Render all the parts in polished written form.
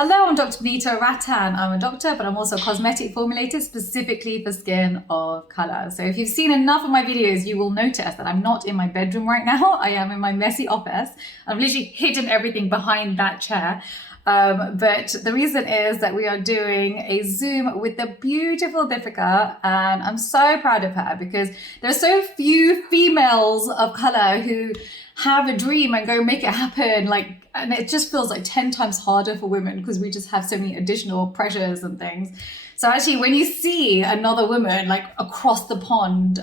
Hello, I'm Dr. Vanita Rattan. I'm a doctor, but I'm also a cosmetic formulator specifically for skin of color. So if you've seen enough of my videos, you will notice that I'm not in my bedroom right now. I am in my messy office. I've literally hidden everything behind that chair. But the reason is that we are doing a Zoom with the beautiful Deepica, and I'm so proud of her because there are so few females of color who have a dream and go make it happen. And it just feels like 10 times harder for women because we just have so many additional pressures and things. So actually, when you see another woman like across the pond,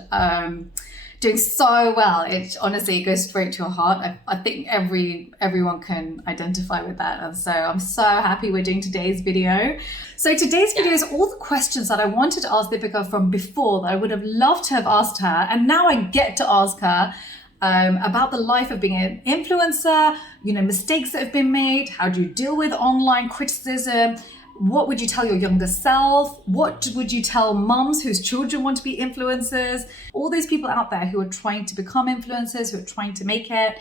doing so well, it honestly goes straight to your heart. I think everyone can identify with that. And so I'm so happy we're doing today's video. So today's video is all the questions that I wanted to ask Deepica from before that I would have loved to have asked her. And now I get to ask her about the life of being an influencer, mistakes that have been made. How do you deal with online criticism? What would you tell your younger self? What would you tell mums whose children want to be influencers? All these people out there who are trying to become influencers, who are trying to make it,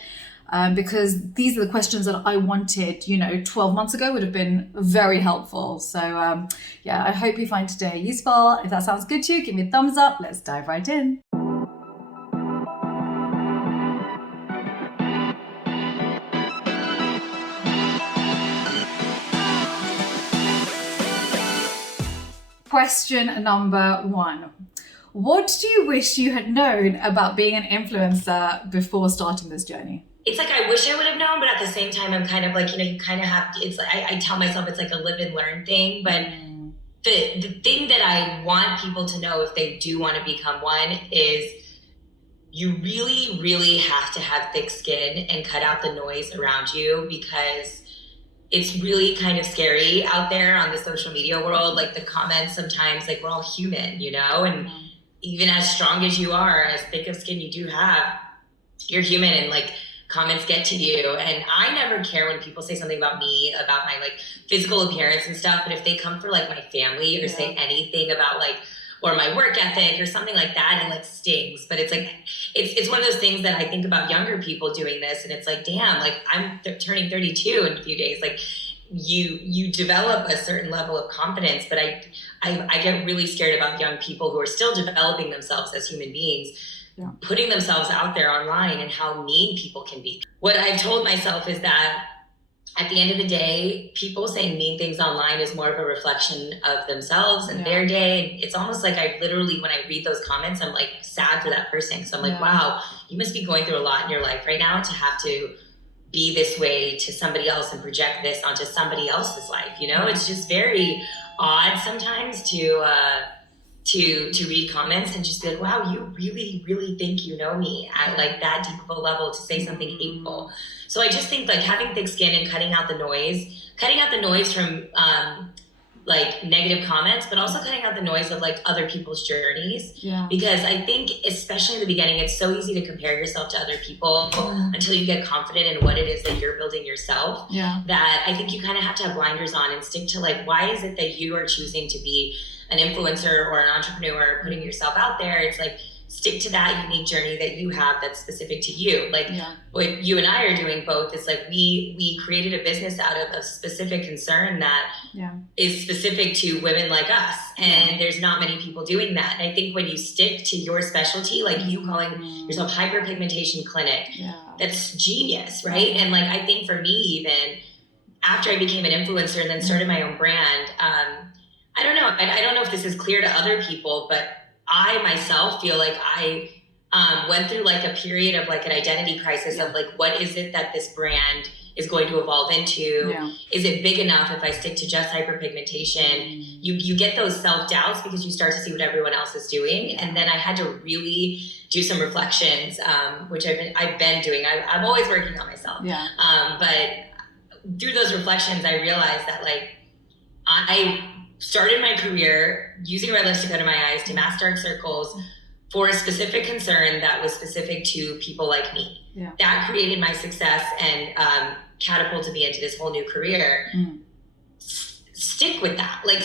because these are the questions that I wanted, 12 months ago would have been very helpful. So I hope you find today useful. If that sounds good to you, give me a thumbs up. Let's dive right in. Question number 1. What do you wish you had known about being an influencer before starting this journey? It's like I wish I would have known, but at the same time, I'm kind of like, you kind of have to, it's like, I tell myself it's like a live and learn thing. But the thing that I want people to know if they do want to become one is you really, really have to have thick skin and cut out the noise around you, because it's really kind of scary out there on the social media world. Like the comments sometimes, like we're all human, and even as strong as you are, as thick of skin you do have, you're human, and like comments get to you. And I never care when people say something about me, about my like physical appearance and stuff. But if they come for like my family or say anything about like, or my work ethic or something like that, it like stings. But it's like, it's one of those things that I think about younger people doing this, and it's like, damn, like I'm turning 32 in a few days. Like you develop a certain level of confidence, but I get really scared about young people who are still developing themselves as human beings, putting themselves out there online, and how mean people can be. What I've told myself is that at the end of the day, people saying mean things online is more of a reflection of themselves and their day. And it's almost like I literally, when I read those comments, I'm like sad for that person. So I'm like, wow, you must be going through a lot in your life right now to have to be this way to somebody else and project this onto somebody else's life. It's just very odd sometimes to read comments and just be like, wow, you really, really think you know me at like that deep of a level to say something hateful. So I just think like having thick skin and cutting out the noise from like negative comments, but also cutting out the noise of like other people's journeys. Because I think especially in the beginning, it's so easy to compare yourself to other people until you get confident in what it is that you're building yourself. That I think you kind of have to have blinders on and stick to like, why is it that you are choosing to be an influencer or an entrepreneur, putting yourself out there? It's like, stick to that unique journey that you have that's specific to you. Like what you and I are doing both is like we created a business out of a specific concern that is specific to women like us. And there's not many people doing that. And I think when you stick to your specialty, like you calling yourself Hyperpigmentation Clinic, that's genius, right? And like, I think for me, even after I became an influencer and then started my own brand, I don't know. I don't know if this is clear to other people, but I myself feel like I went through like a period of like an identity crisis of like, what is it that this brand is going to evolve into? Is it big enough if I stick to just hyperpigmentation? You get those self-doubts because you start to see what everyone else is doing. And then I had to really do some reflections, which I've been doing. I'm always working on myself. But through those reflections, I realized that like I started my career using red lipstick under my eyes to mask dark circles for a specific concern that was specific to people like me. That created my success and catapulted me into this whole new career. Stick with that. Like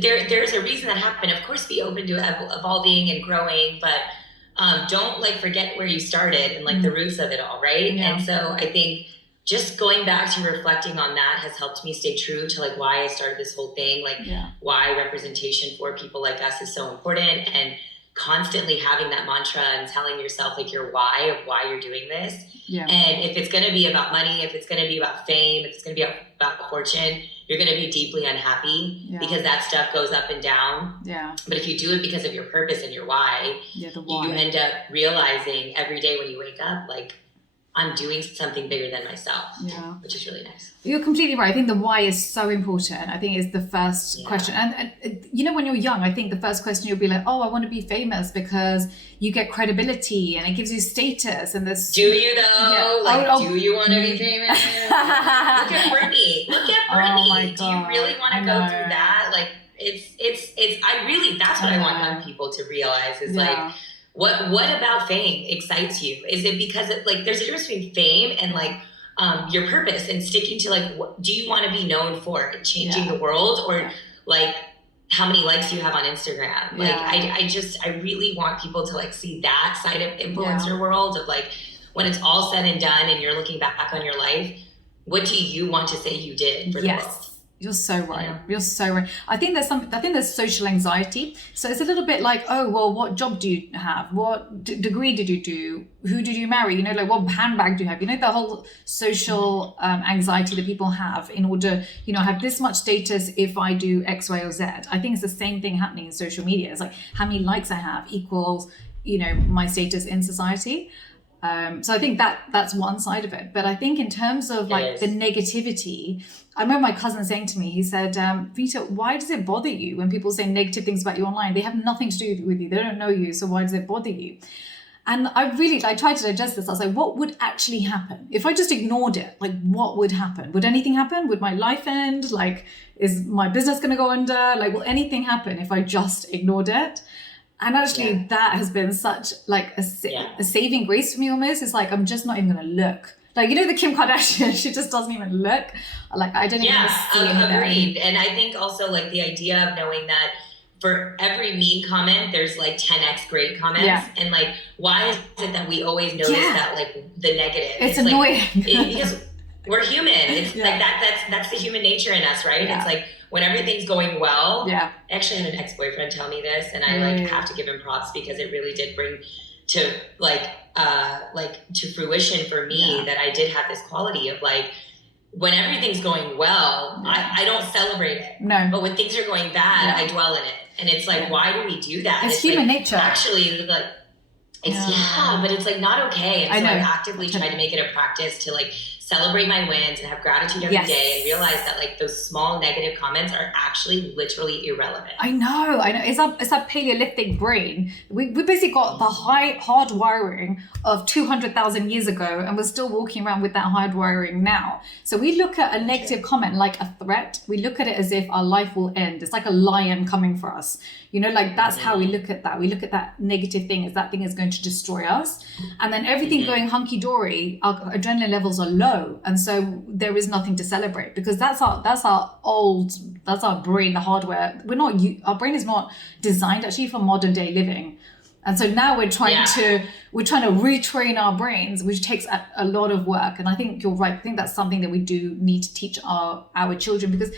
there's a reason that happened. Of course, be open to evolving and growing, but don't like forget where you started and like the roots of it all, right? And so I think just going back to reflecting on that has helped me stay true to like why I started this whole thing, like why representation for people like us is so important, and constantly having that mantra and telling yourself like your why of why you're doing this. And if it's going to be about money, if it's going to be about fame, if it's going to be about fortune, you're going to be deeply unhappy because that stuff goes up and down. But if you do it because of your purpose and your why, you end up realizing every day when you wake up, like, I'm doing something bigger than myself, which is really nice. You're completely right. I think the why is so important. I think it's the first question. And you know, when you're young, I think the first question you'll be like, oh, I want to be famous because you get credibility and it gives you status. And this. Do you though? Do you want to be famous? Look at Brittany. Oh my God. Do you really want to go through that? Like, that's what I want young people to realize is like, what about fame excites you? Is it because there's a difference between fame and like your purpose and sticking to like, what do you want to be known for? Changing the world, or like how many likes you have on Instagram? Like I really want people to like see that side of influencer world of like, when it's all said and done and you're looking back on your life, what do you want to say you did for the world? You're so right. You're so right. I think there's social anxiety. So it's a little bit like, oh, well, what job do you have? What degree did you do? Who did you marry? You know, like what handbag do you have? You know, the whole social anxiety that people have in order, you know, have this much status if I do X, Y, or Z. I think it's the same thing happening in social media. It's like how many likes I have equals, you know, my status in society. So I think that's one side of it. But I think in terms of like the negativity, I remember my cousin saying to me, he said, Vita, why does it bother you when people say negative things about you online? They have nothing to do with you. They don't know you. So why does it bother you? And I tried to digest this. I was like, what would actually happen? If I just ignored it, like what would happen? Would anything happen? Would my life end? Like, is my business going to go under? Like, will anything happen if I just ignored it? And actually that has been such like a saving grace for me almost. It's like, I'm just not even going to look. Like, you know, the Kim Kardashian, she just doesn't even look. Like, I don't even see anything. Agreed. And I think also like the idea of knowing that for every mean comment, there's like 10x great comments. And like, why is it that we always notice that like the negative? It's annoying. Like, because we're human. It's like that's the human nature in us, right? It's like, when everything's going well, I actually had an ex-boyfriend tell me this, and I have to give him props because it really did bring to to fruition for me that I did have this quality of like, when everything's going well, I don't celebrate it. No. But when things are going bad, I dwell in it. And it's like, why do we do that? It's human nature. Actually, like, but it's like not okay. And so I actively try to make it a practice to like celebrate my wins and have gratitude every day and realize that like those small negative comments are actually literally irrelevant. I know. It's our Paleolithic brain. We basically got the hard wiring of 200,000 years ago, and we're still walking around with that hard wiring now. So we look at a negative comment like a threat. We look at it as if our life will end. It's like a lion coming for us. You know, like that's how we look at that. We look at that negative thing as that thing is going to destroy us. And then everything going hunky-dory, our adrenaline levels are low. And so there is nothing to celebrate because that's our brain, the hardware. Our brain is not designed actually for modern day living. And so now we're trying to retrain our brains, which takes a lot of work. And I think you're right. I think that's something that we do need to teach our children, because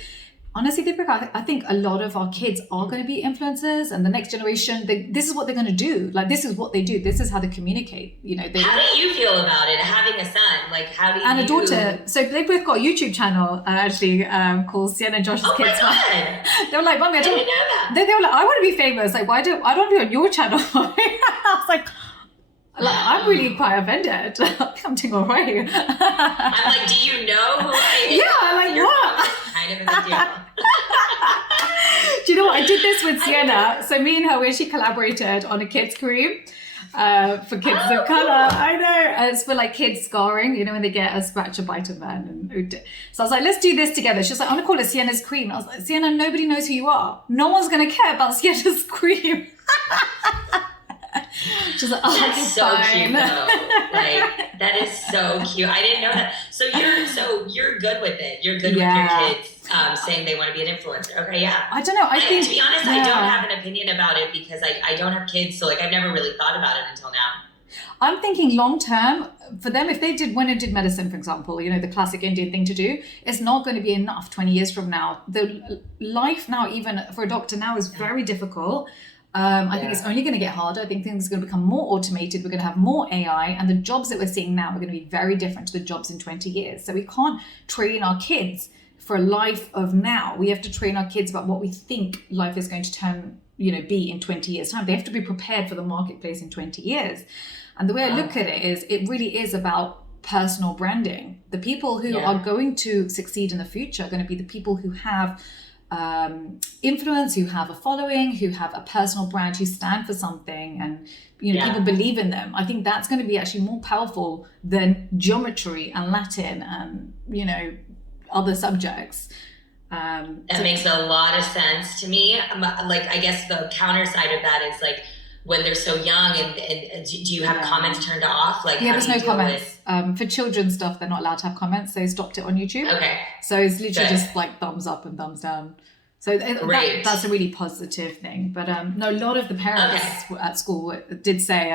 honestly, Deepica, I think a lot of our kids are going to be influencers, and the next generation, this is what they're going to do. Like, this is what they do. This is how they communicate. You know. How do you feel about it? Having a son, like, how do you? And a daughter. So they both got a YouTube channel called Sienna and Josh's Kids. My God. They were like, Mommy, I didn't know that. They were like, I want to be famous. Like, why don't do it on your channel? I was like, I'm really quite offended. I'm doing all right. I'm like, do you know who I am? Yeah, I'm like, what? Kind of a big deal. Do you know what? I did this with Sienna. So me and her, we actually collaborated on a kids cream for kids of color. I know. And it's for like kids scarring, you know, when they get a scratch, a bite, a burn. And so I was like, let's do this together. She was like, I want to call it Sienna's cream. I was like, Sienna, nobody knows who you are. No one's going to care about Sienna's cream. She's like, oh, that's so cute though. Like, that is so cute. I didn't know that. So you're good with it. You're good with your kids saying they want to be an influencer. Okay, yeah. I don't know. I think, to be honest, I don't have an opinion about it because I don't have kids. So like, I've never really thought about it until now. I'm thinking long term for them, if they went and did medicine, for example, you know, the classic Indian thing to do, it's not going to be enough 20 years from now. The life now, even for a doctor now, is very difficult. I think it's only going to get harder. I think things are going to become more automated. We're going to have more AI, and the jobs that we're seeing now are going to be very different to the jobs in 20 years. So we can't train our kids for a life of now. We have to train our kids about what we think life is going to be in 20 years time. They have to be prepared for the marketplace in 20 years. And the way I look at it is, it really is about personal branding. The people who are going to succeed in the future are going to be the people who have influence, who have a following, who have a personal brand, who stand for something, and people believe in them. I think that's going to be actually more powerful than geometry and Latin and other subjects. That makes a lot of sense to me. Like, I guess the counter side of that is like, when they're so young, and do you have comments turned off? Like, there's no comments. For children's stuff, they're not allowed to have comments. They stopped it on YouTube. Okay. So it's literally just like thumbs up and thumbs down. So that's a really positive thing. But no, a lot of the parents at school did say,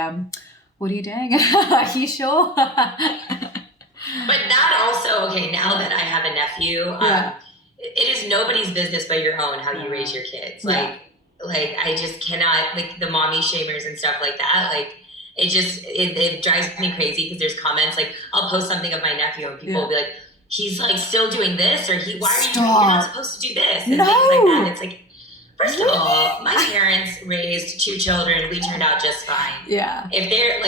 what are you doing? Are you sure? But that also, now that I have a nephew, it is nobody's business but your own how you raise your kids. Like, I just cannot, like, the mommy shamers and stuff like that. Like, it drives me crazy because there's comments, like, I'll post something of my nephew and people will be like, he's like still doing this, or why are you're not supposed to do this? And things like that. And it's like, first of all, my parents raised 2 children. We turned out just fine. Yeah. If they're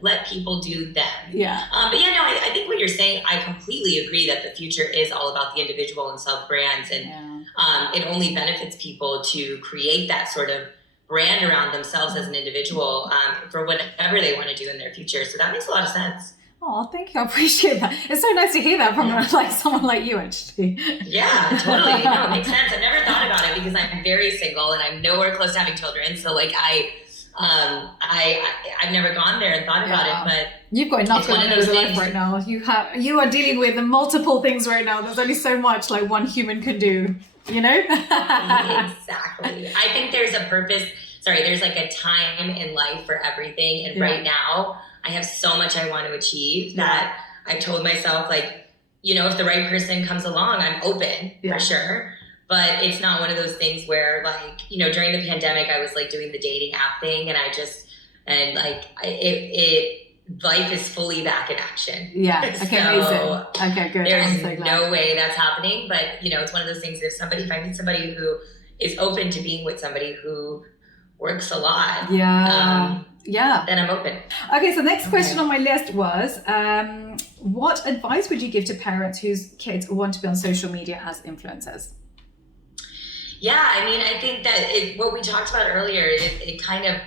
let people do them. Yeah. But I think what you're saying, I completely agree that the future is all about the individual and self-brands, and it only benefits people to create that sort of brand around themselves as an individual for whatever they want to do in their future. So that makes a lot of sense. Oh, thank you. I appreciate that. It's so nice to hear that from someone like you, actually. Yeah, totally. No, it makes sense. I've never thought about it because I'm very single and I'm nowhere close to having children. So I've never gone there and thought about it, but you've got enough going on in your life right now. You are dealing with multiple things right now. There's only so much like one human can do, Exactly. I think there's a purpose. There's like a time in life for everything. And right now I have so much I want to achieve that I've told myself, like, if the right person comes along, I'm open for sure. But it's not one of those things where, like, during the pandemic, I was like doing the dating app thing, and life is fully back in action. Yeah. Okay. Amazing. Okay. Good. There's no way that's happening, but it's one of those things. If I meet somebody who is open to being with somebody who works a lot, then I'm open. Okay, so next question on my list was, what advice would you give to parents whose kids want to be on social media as influencers? Yeah, I mean, I think that what we talked about earlier, it kind of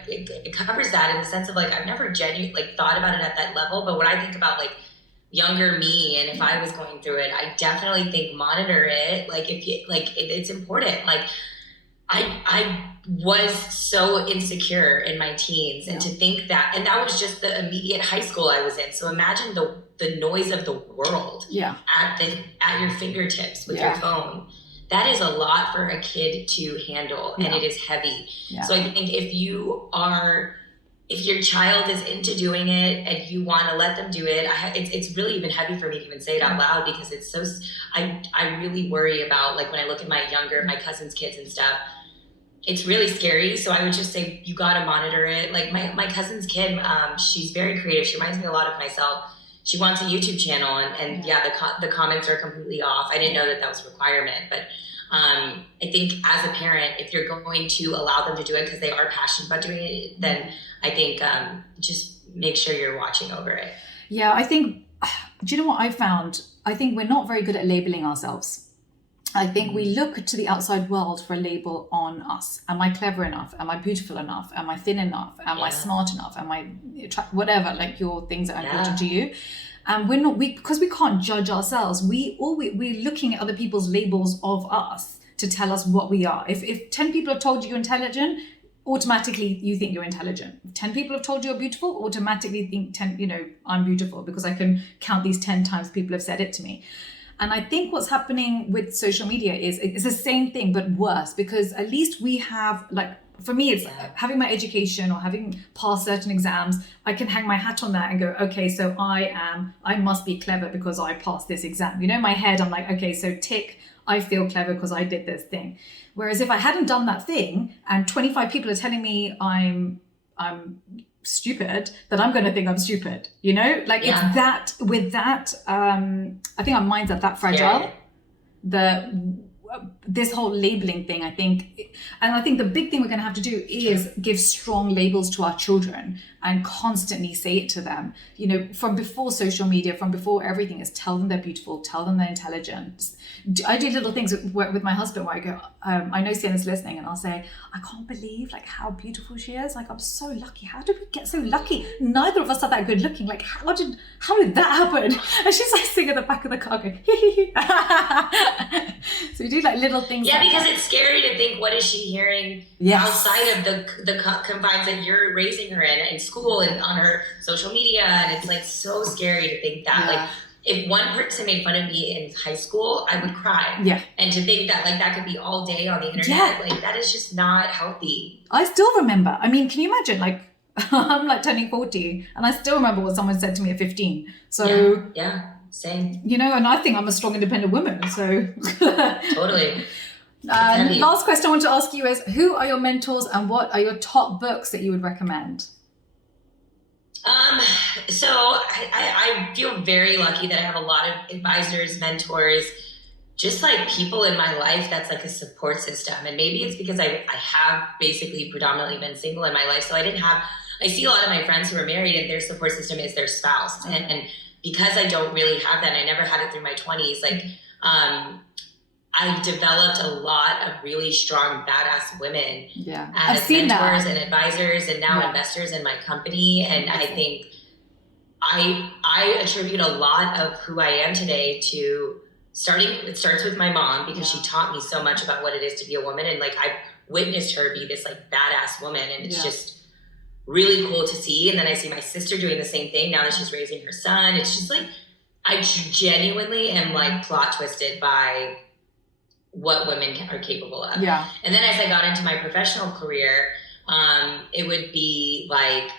covers that in the sense of, like, I've never genuinely thought about it at that level, but when I think about like younger me, and if I was going through it, I definitely think monitor it. Like, it's important. Like, I was so insecure in my teens, and to think that, and that was just the immediate high school I was in. So imagine the noise of the world at your fingertips with your phone. That is a lot for a kid to handle, and it is heavy. Yeah. So I think if your child is into doing it and you want to let them do it, it's really even heavy for me to even say it out loud, because it's so, I really worry about, like, when I look at my cousin's kids and stuff, it's really scary. So I would just say, you got to monitor it. Like my cousin's kid, she's very creative. She reminds me a lot of myself. She wants a YouTube channel, and the comments are completely off. I didn't know that was a requirement, but I think as a parent, if you're going to allow them to do it because they are passionate about doing it, then I think just make sure you're watching over it. Yeah, I think, do you know what I found? I think we're not very good at labeling ourselves. I think we look to the outside world for a label on us. Am I clever enough? Am I beautiful enough? Am I thin enough? Am I smart enough? Am I whatever, like your things that are important to you? And because we can't judge ourselves, we're looking at other people's labels of us to tell us what we are. If 10 people have told you you're intelligent, automatically you think you're intelligent. If 10 people have told you you're beautiful, automatically think I'm beautiful, because I can count these 10 times people have said it to me. And I think what's happening with social media is it's the same thing, but worse, because at least we have, like, for me, it's having my education or having passed certain exams. I can hang my hat on that and go, okay, so I must be clever because I passed this exam. You know, in my head, I'm like, okay, so tick, I feel clever because I did this thing. Whereas if I hadn't done that thing and 25 people are telling me I'm stupid, that I'm going to think I'm stupid, you know, like it's that with that, I think our minds are that fragile. This whole labeling thing, I think the big thing we're going to have to do is give strong labels to our children and constantly say it to them, you know, from before social media, from before everything, is tell them they're beautiful, tell them they're intelligent. I do little things with my husband where I go, I know Sienna's listening, and I'll say, I can't believe like how beautiful she is. Like, I'm so lucky. How did we get so lucky? Neither of us are that good looking. Like, how did that happen? And she's like sitting at the back of the car going, so we do like little things. Yeah, because it's scary to think, what is she hearing outside of the confines that you're raising her in school and on her social media? And it's like so scary to think that like, if one person made fun of me in high school, I would cry. Yeah. And to think that like that could be all day on the internet, like that is just not healthy. I still remember. I mean, can you imagine? Like, I'm like turning 40 and I still remember what someone said to me at 15. So yeah, same. You know, and I think I'm a strong, independent woman. So totally. Last question I want to ask you is, who are your mentors and what are your top books that you would recommend? So I feel very lucky that I have a lot of advisors, mentors, just like people in my life that's like a support system. And maybe it's because I have basically predominantly been single in my life. So I see a lot of my friends who are married and their support system is their spouse. And because I don't really have that, I never had it through my 20s, like, I've developed a lot of really strong, badass women as mentors and advisors and now investors in my company. And I think I attribute a lot of who I am today to it starts with my mom, because she taught me so much about what it is to be a woman. And like, I've witnessed her be this like badass woman, and it's just really cool to see. And then I see my sister doing the same thing now that she's raising her son. It's just like, I genuinely am like plot twisted by what women are capable of. Yeah. And then as I got into my professional career, it would be like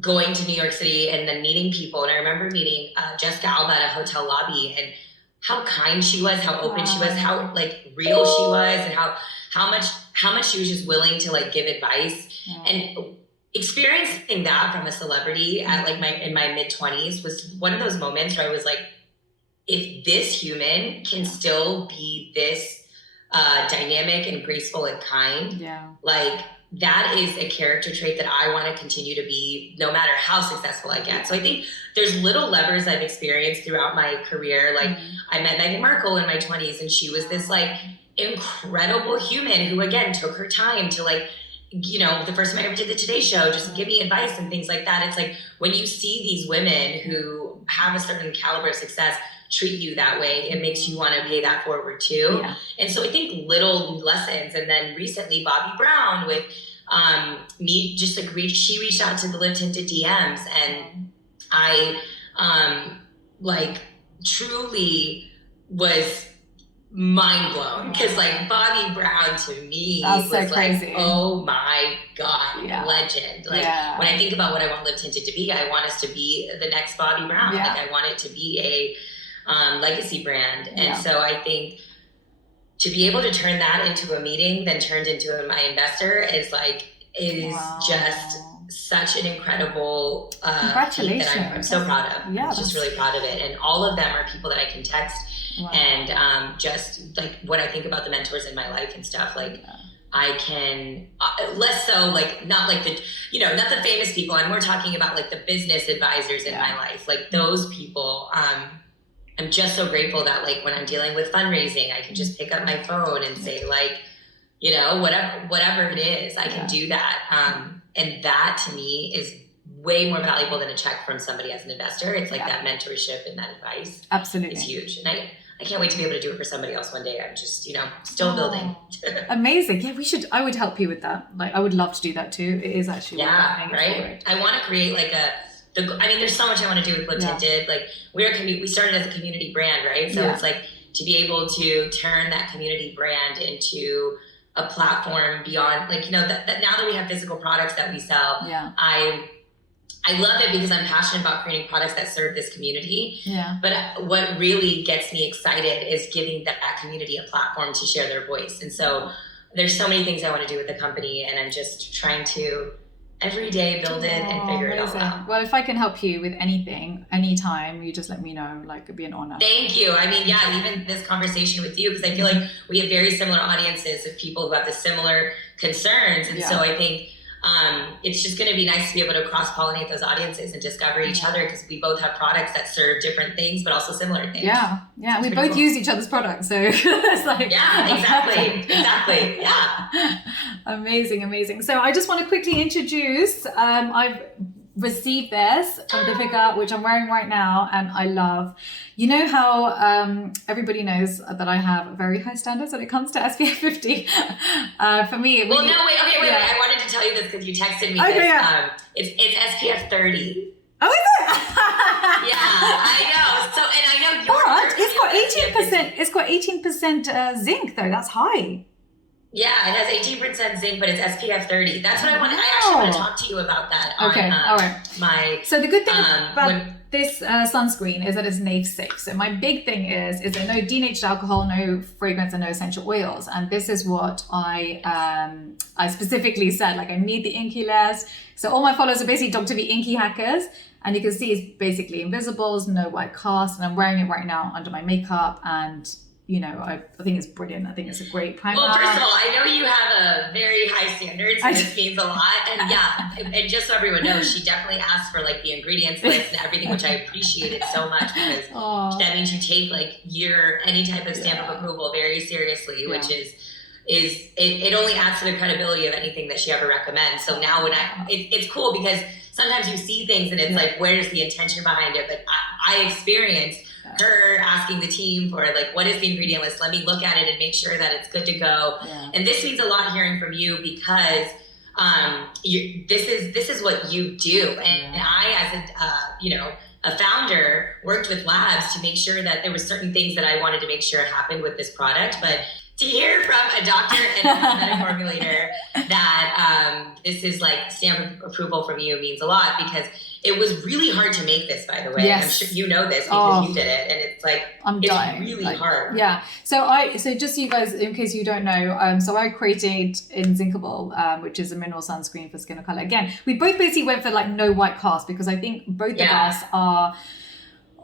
going to New York City and then meeting people. And I remember meeting Jessica Alba at a hotel lobby, and how kind she was, how open she was, how like real she was, and how much she was just willing to like give advice. And experiencing that from a celebrity at like in my mid-20s was one of those moments where I was like, if this human can still be this dynamic and graceful and kind, like that is a character trait that I want to continue to be no matter how successful I get. So I think there's little levers I've experienced throughout my career. Like I met Meghan Markle in my 20s, and she was this like incredible human who again took her time to like, you know, the first time I ever did the Today Show, just give me advice and things like that. It's like when you see these women who have a certain caliber of success treat you that way, it makes you want to pay that forward too. Yeah. And so I think little lessons. And then recently Bobbi Brown with me, just like she reached out to the Live Tinted DMs, and I like truly was mind blown, because like Bobbi Brown to me was so crazy. Like, oh my God, legend. Like when I think about what I want Live Tinted to be, I want us to be the next Bobbi Brown. Like I want it to be a legacy brand. And so I think to be able to turn that into a meeting, then turned into my investor is just such an incredible congratulations. That I'm so proud of. Yeah, I'm just really proud of it. And all of them are people that I can text and just like what I think about the mentors in my life and stuff, like I can less so like not like the, you know, not the famous people. I'm more talking about like the business advisors in my life, like those people. I'm just so grateful that like when I'm dealing with fundraising, I can just pick up my phone and say like, you know, whatever it is, I can do that. And that to me is way more valuable than a check from somebody as an investor. It's like that mentorship and that advice. Absolutely. It's huge. And I can't wait to be able to do it for somebody else one day. I'm just, you know, still building. Amazing. Yeah, I would help you with that. Like, I would love to do that too. It is actually right. I want to create like there's so much I want to do with Live Tinted. Like we started as a community brand, right? So it's like to be able to turn that community brand into a platform beyond, like, you know, that now that we have physical products that we sell, I love it because I'm passionate about creating products that serve this community. Yeah. But what really gets me excited is giving that community a platform to share their voice. And so there's so many things I want to do with the company, and I'm just trying to every day build it and figure it all out. Well, if I can help you with anything, anytime, you just let me know. Like, it'd be an honor. Thank you. I mean, yeah, even this conversation with you, because I feel like we have very similar audiences of people who have the similar concerns. And so I think it's just going to be nice to be able to cross-pollinate those audiences and discover each other, because we both have products that serve different things, but also similar things. Yeah. We both use each other's products. So it's like... Yeah, exactly. Yeah. Amazing. So I just want to quickly introduce, I've received this from Deepica, which I'm wearing right now, and I love. You know how everybody knows that I have very high standards when it comes to SPF 50. For me, wait. I wanted to tell you this because you texted me this. Yeah. It's SPF 30. Oh, is it? Yeah, I know. So, and I know you're. But it's got 18% zinc though. That's high. Yeah, it has 18% zinc, but it's SPF 30. That's what I want. I actually want to talk to you about that. Okay, all right. So the good thing about this sunscreen is that it's NAF safe. So my big thing is there no denatured alcohol, no fragrance, and no essential oils. And this is what I specifically said. Like, I need the inky layers. So all my followers are basically Dr. V inky hackers. And you can see it's basically invisibles, no white cast. And I'm wearing it right now under my makeup, and you know, I think it's brilliant. I think it's a great primer. Well, first of all, I know you have a very high standard, so this means a lot. And and just so everyone knows, she definitely asked for like the ingredients list and everything, which I appreciated so much, because that means you take like any type of stamp of approval very seriously, which is it only adds to the credibility of anything that she ever recommends. So now when it's cool because sometimes you see things and it's like, where's the intention behind it? But I experienced her asking the team for like, what is the ingredient list? Let me look at it and make sure that it's good to go. Yeah. And this means a lot hearing from you, because this is what you do. And I, as a founder, worked with labs to make sure that there were certain things that I wanted to make sure happened with this product. But to hear from a doctor and a cosmetic formulator that this is like stamp approval from you means a lot, because it was really hard to make this, by the way. Yes. I'm sure you know this because you did it, and it's like it's really hard. Yeah. So just so you guys, in case you don't know, so I created Inzincable, which is a mineral sunscreen for skin of color. Again, we both basically went for like no white cast, because I think both of us are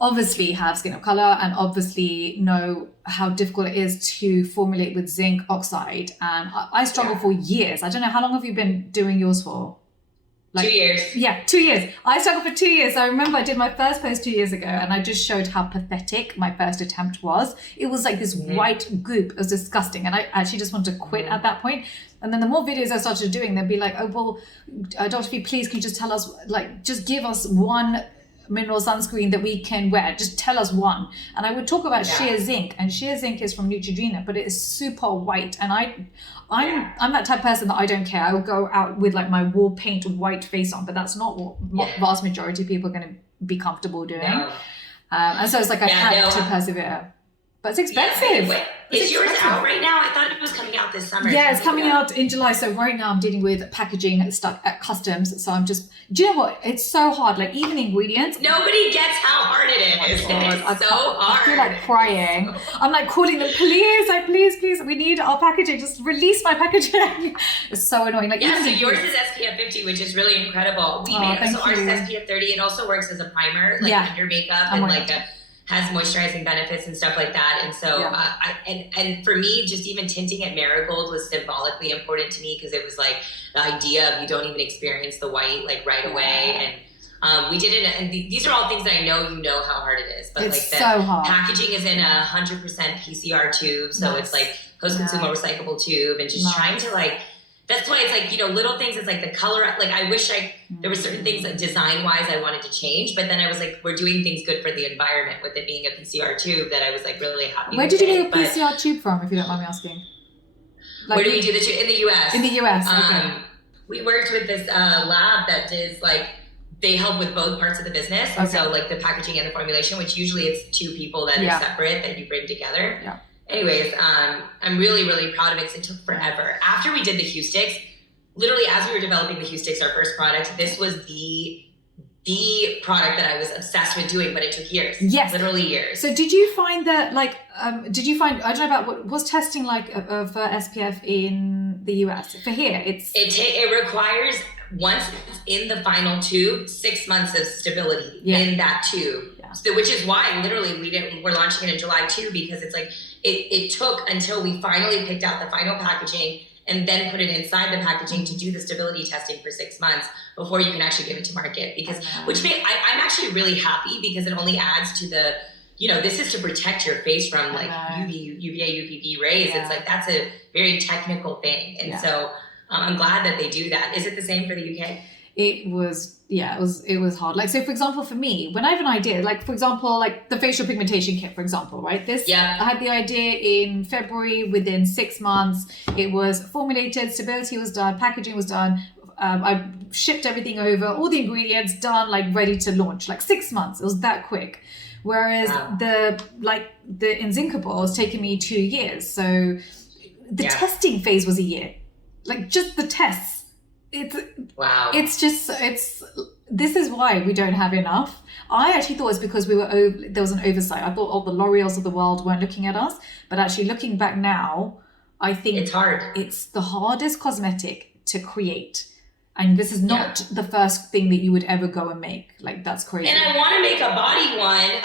obviously have skin of color and obviously know how difficult it is to formulate with zinc oxide. And I struggled for years. I don't know, how long have you been doing yours for? Like, 2 years. Yeah, 2 years. I struggled for 2 years. I remember I did my first post 2 years ago, and I just showed how pathetic my first attempt was. It was like this white goop. It was disgusting. And I actually just wanted to quit at that point. And then the more videos I started doing, they'd be like, oh, well, Dr. V, please, can you just tell us, like, just give us one mineral sunscreen that we can wear. Just tell us one. And I would talk about sheer zinc, and sheer zinc is from Neutrogena, but it is super white. And I'm that type of person that I don't care. I will go out with like my wall paint white face on, but that's not what vast majority of people are going to be comfortable doing. No. And so it's like I had to persevere. But it's expensive. Yeah, is yours out right now? I thought it was coming out this summer. Yeah, it's coming out in July. So right now I'm dealing with packaging stuck at customs. So I'm just, do you know what? It's so hard. Like even ingredients. Nobody gets how hard it is. It's so hard. I feel like crying. I'm like calling them, please, we need our packaging. Just release my packaging. It's so annoying. Like, so yours is SPF 50, which is really incredible. Ours is SPF 30. It also works as a primer, like under makeup and like has moisturizing benefits and stuff like that. And so, and for me, just even tinting at marigold was symbolically important to me, because it was like the idea of you don't even experience the white like right away. And we did it, and these are all things that I know you know how hard it is. But it's like so hard. Packaging is in a 100% PCR tube, so it's like post-consumer recyclable tube, and just trying to like. That's why it's like, you know, little things. It's like the color. Like I wish there were certain things that design-wise I wanted to change, but then I was like, we're doing things good for the environment with it being a PCR tube that I was like really happy. Where did you get your PCR tube from, if you don't mind me asking? Like, where did we do the tube? In the U.S. In the U.S. Okay. We worked with this lab that does like, they help with both parts of the business, and so like the packaging and the formulation, which usually it's two people that are separate that you bring together. Yeah. anyways, I'm really, really proud of it. It took forever. After we did the Hue Sticks, literally as we were developing the Hue Sticks, our first product, this was the product that I was obsessed with doing, but it took years. Yes. Literally years. So did you find that, like, I don't know about what was testing like for SPF in the US? For here, it requires, once it's in the final tube, 6 months of stability in that tube. Yeah. So, which is why literally we're launching it in July too, because it's like, it took until we finally picked out the final packaging and then put it inside the packaging to do the stability testing for 6 months before you can actually give it to market. Because, I'm actually really happy because it only adds to the, this is to protect your face from like UVA, UVB rays. Yeah. It's like, that's a very technical thing. And so I'm glad that they do that. Is it the same for the UK? It was hard. Like, so for example, for me, when I have an idea, like for example, like the facial pigmentation kit, for example, right? I had the idea in February. Within 6 months, it was formulated, stability was done, packaging was done. I shipped everything over, all the ingredients done, like ready to launch, like 6 months. It was that quick. Whereas the Inzincable has taken me 2 years. So the testing phase was a year, like just the tests. This is why we don't have enough. I actually thought it's because there was an oversight. I thought all the L'Oreals of the world weren't looking at us, but actually looking back now, I think it's hard. It's the hardest cosmetic to create. And this is not the first thing that you would ever go and make. Like, that's crazy. And I want to make a body one,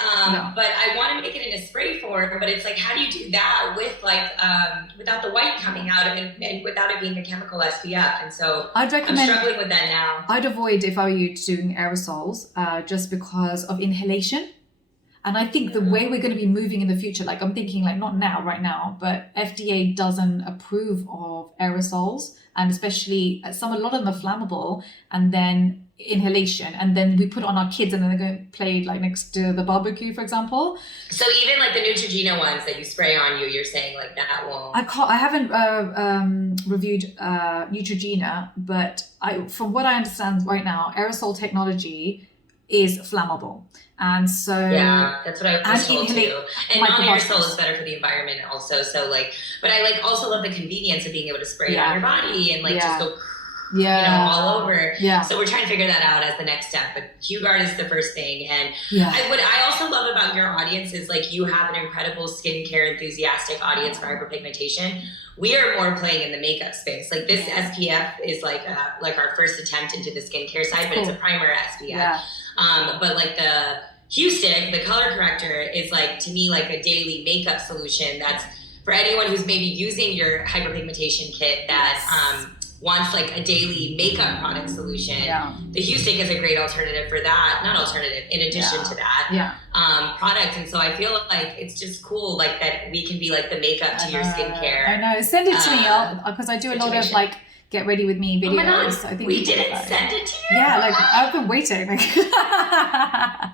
but I want to make it in a spray form. But it's like, how do you do that with like without the white coming out of it and without it being a chemical SPF? And so I'm struggling with that now. I'd avoid, if I were you, doing aerosols just because of inhalation. And I think the way we're going to be moving in the future, like I'm thinking like not now, right now, but FDA doesn't approve of aerosols, and especially a lot of them are flammable, and then inhalation, and then we put it on our kids and then they're going to play like next to the barbecue, for example. So even like the Neutrogena ones that you spray on you're saying like that won't. I haven't reviewed Neutrogena, but from what I understand right now, aerosol technology is flammable. And so that's what I was told too. And non-aerosol is better for the environment also. So like, but I like also love the convenience of being able to spray it on your body and like just go all over. Yeah. So we're trying to figure that out as the next step. But HueGuard is the first thing. And what I also love about your audience is like you have an incredible skincare enthusiastic audience for hyperpigmentation. We are more playing in the makeup space. Like this SPF is like our first attempt into the skincare side, but it's a primer SPF. Yeah. But like the Hue Stick, the color corrector, is like to me like a daily makeup solution. That's for anyone who's maybe using your hyperpigmentation kit that wants like a daily makeup product solution. Yeah. The Hue Stick is a great alternative for that. Not alternative, in addition to that product. And so I feel like it's just cool like that we can be like the makeup to your skincare. I know. Send it to me because I do a lot of like get ready with me videos. Oh my God. I think we didn't send it to you? Yeah, like I've been waiting.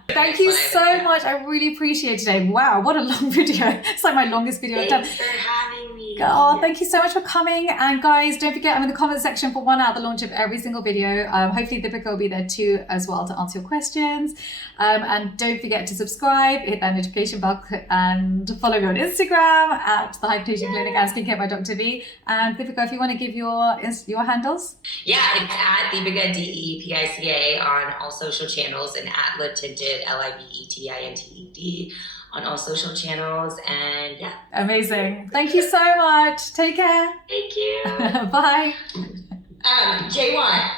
Thank you so much. I really appreciate it today. Wow, what a long video. It's like my longest video I've done. Thanks for having me. Oh, thank you so much for coming. And guys, don't forget, I'm in the comment section for 1 hour at the launch of every single video. Hopefully Deepica will be there too as well to answer your questions. And don't forget to subscribe, hit that notification bell, and follow me on Instagram at the Hydrating Clinic and Skincare by Dr. V. And Deepica, if you want to give your handles. Yeah, it's at Deepica, Deepica on all social channels, and at Lip Tinted, LIBETINTED on all social channels. And amazing. Thank you so much. Take care. Thank you. Bye. J1.